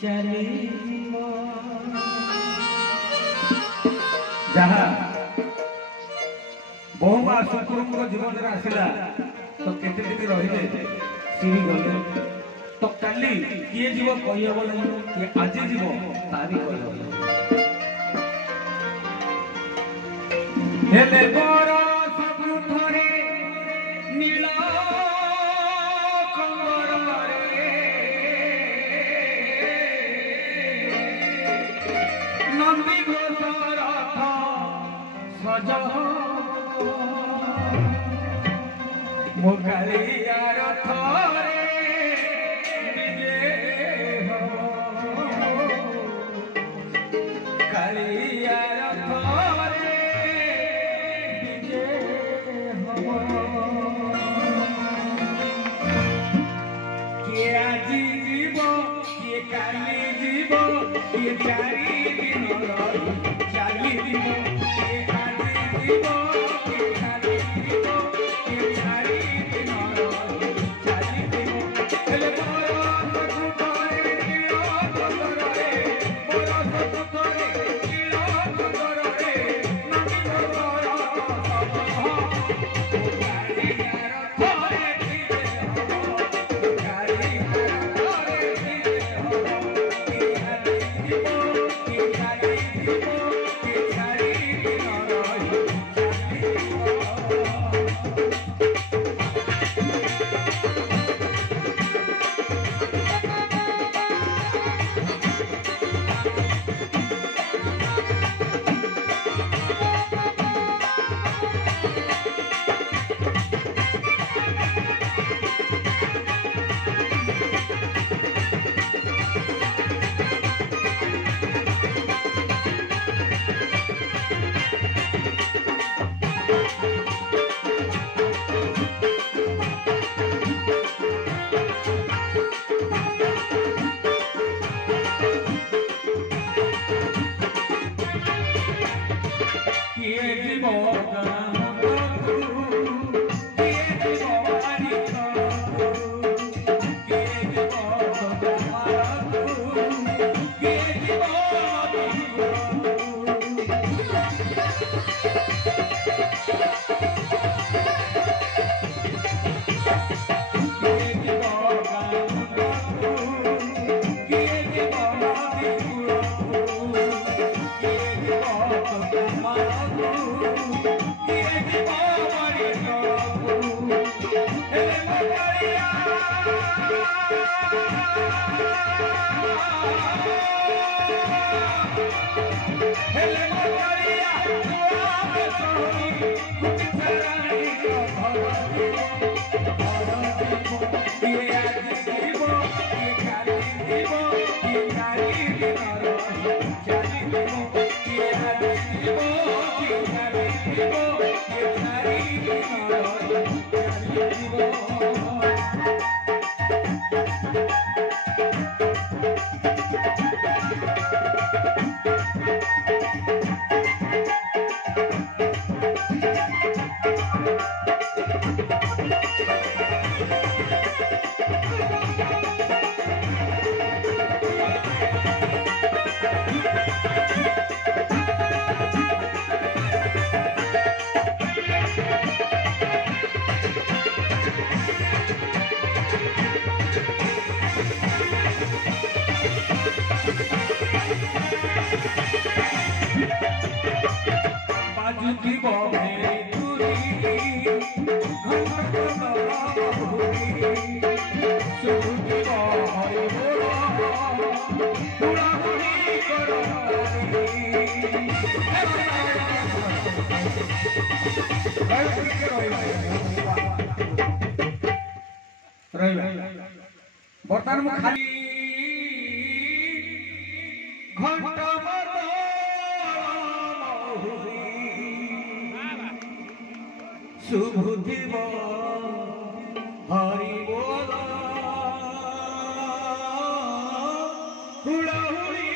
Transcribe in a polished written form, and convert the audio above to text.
चली जहा बहुमा शुक्र जीवन में आसला तो केते दिन रही सीरी गले तो काली किए जीव कहब नहीं आज जीव तारी हेले बर सबु थरे नील कंगरे नंदी घोष रथ सज मोकालिया रथरे विजय हो कालिया रथरे विजय हो किए आजी जीव किए काली जीव किए चारि दिन रही चाली जीव किए आजी जीव किए काली जीव किए चारि दिन रही चाली जीव हेले बर सबु थरे नील कंगरे बर सबु थरे नील कंगरे नंदी घोष बर्तमान में खाली घंटा शुभ दिव हरि बोल हुड़ा हुड़ी